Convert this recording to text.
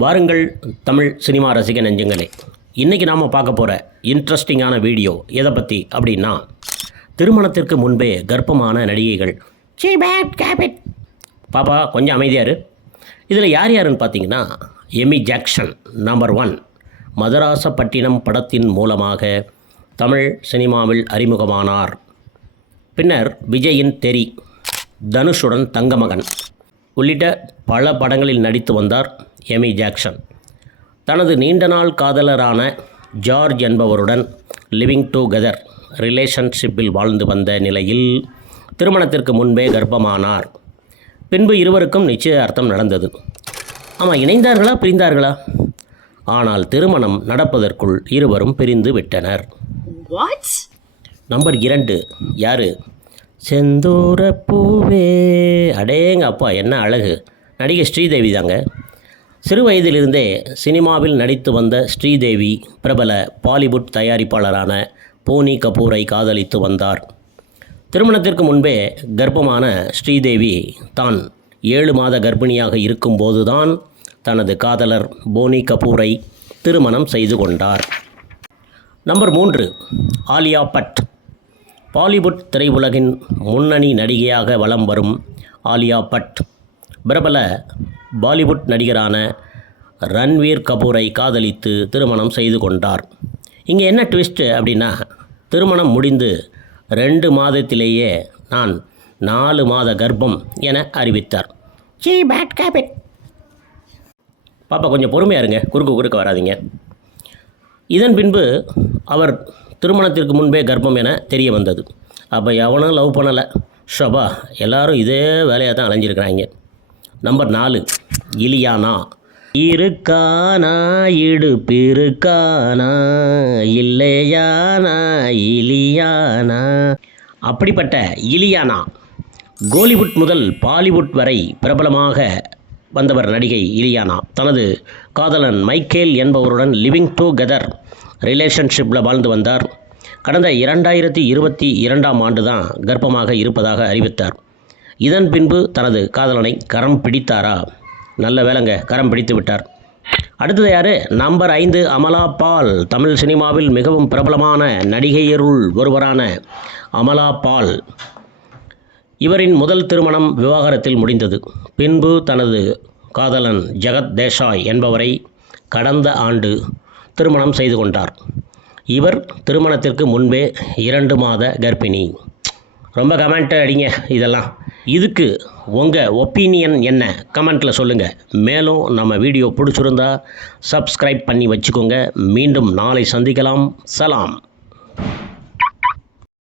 வாருங்கள் தமிழ் சினிமா ரசிக நெஞ்சங்களே, இன்றைக்கி நாம் பார்க்க போகிற இன்ட்ரெஸ்டிங்கான வீடியோ எதை பற்றி அப்படின்னா, திருமணத்திற்கு முன்பே கர்ப்பமான நடிகைகள். பாப்பா கொஞ்சம் அமைதியார். இதில் யார் யாருன்னு பார்த்தீங்கன்னா, எமி ஜாக்சன் நம்பர் 1 மதராசப்பட்டினம் படத்தின் மூலமாக தமிழ் சினிமாவில் அறிமுகமானார். பின்னர் விஜயின் தெறி, தனுஷுடன் தங்கமகன் உள்ளிட்ட பல படங்களில் நடித்து வந்தார் எமி ஜாக்சன். தனது நீண்ட நாள் காதலரான ஜார்ஜ் என்பவருடன் லிவிங் டுகெதர் ரிலேஷன்ஷிப்பில் வாழ்ந்து வந்த நிலையில் திருமணத்திற்கு முன்பே கர்ப்பமானார். பின்பு இருவருக்கும் நிச்சயார்த்தம் நடந்தது. ஆமாம், இணைந்தார்களா பிரிந்தார்களா? ஆனால் திருமணம் நடப்பதற்குள் இருவரும் பிரிந்து விட்டனர். நம்பர் 2 யார்? செந்தூர பூவே, அடேங்க அப்பா என்ன அழகு! நடிகை ஸ்ரீதேவி தாங்க. சிறு வயதிலிருந்தே சினிமாவில் நடித்து வந்த ஸ்ரீதேவி பிரபல பாலிவுட் தயாரிப்பாளரான போனி கபூரை காதலித்து வந்தார். திருமணத்திற்கு முன்பே கர்ப்பமான ஸ்ரீதேவி தான் 7 மாத கர்ப்பிணியாக இருக்கும்போதுதான் தனது காதலர் போனி கபூரை திருமணம் செய்து கொண்டார். நம்பர் 3 ஆலியா பட். பாலிவுட் திரையுலகின் முன்னணி நடிகையாக வலம் வரும் ஆலியா பட் பிரபல பாலிவுட் நடிகரான ரன்வீர் கபூரை காதலித்து திருமணம் செய்து கொண்டார். இங்கே என்ன ட்விஸ்ட்டு அப்படின்னா, திருமணம் முடிந்து 2 மாதத்திலேயே நான் 4 மாத கர்ப்பம் என அறிவித்தார். பாப்பா கொஞ்சம் பொறுமையாக இருங்க, குறுக்க வராதிங்க. இதன் பின்பு அவர் திருமணத்திற்கு முன்பே கர்ப்பம் என தெரிய வந்தது. அப்போ எவனும் லவ் பண்ணலை. ஷபா, எல்லாரும் இதே வேலையாக தான் அலைஞ்சிருக்கிறாங்க. நம்பர் 4 இலியானா. இருக்கானா இடுப்பிருக்கானா இல்லையானா இலியானா. அப்படிப்பட்ட இலியானா கோலிவுட் முதல் பாலிவுட் வரை பிரபலமாக வந்தவர் நடிகை இலியானா. தனது காதலன் மைக்கேல் என்பவருடன் லிவிங் டுகெதர் ரிலேஷன்ஷிப்பில் வாழ்ந்து வந்தார். கடந்த 2022ஆம் ஆண்டு தான் கர்ப்பமாக இருப்பதாக அறிவித்தார். இதன் பின்பு தனது காதலனை கரம் பிடித்தாரா? நல்ல வேலைங்க, கரம் பிடித்து விட்டார். அடுத்தது யார்? நம்பர் 5 அமலா பால். தமிழ் சினிமாவில் மிகவும் பிரபலமான நடிகையருள் ஒருவரான அமலா பால். இவரின் முதல் திருமணம் விவாகரத்தில் முடிந்தது. பின்பு தனது காதலன் ஜெகத் தேசாய் என்பவரை கடந்த ஆண்டு திருமணம் செய்து கொண்டார். இவர் திருமணத்திற்கு முன்பே 2 மாத கர்ப்பிணி. ரொம்ப கமெண்ட் அடிங்க இதெல்லாம். இதுக்கு உங்கள் ஒப்பீனியன் என்ன? கமெண்ட்டில் சொல்லுங்கள். மேலும் நம்ம வீடியோ பிடிச்சிருந்தா சப்ஸ்கிரைப் பண்ணி வச்சுக்கோங்க. மீண்டும் நாளை சந்திக்கலாம். சலாம்.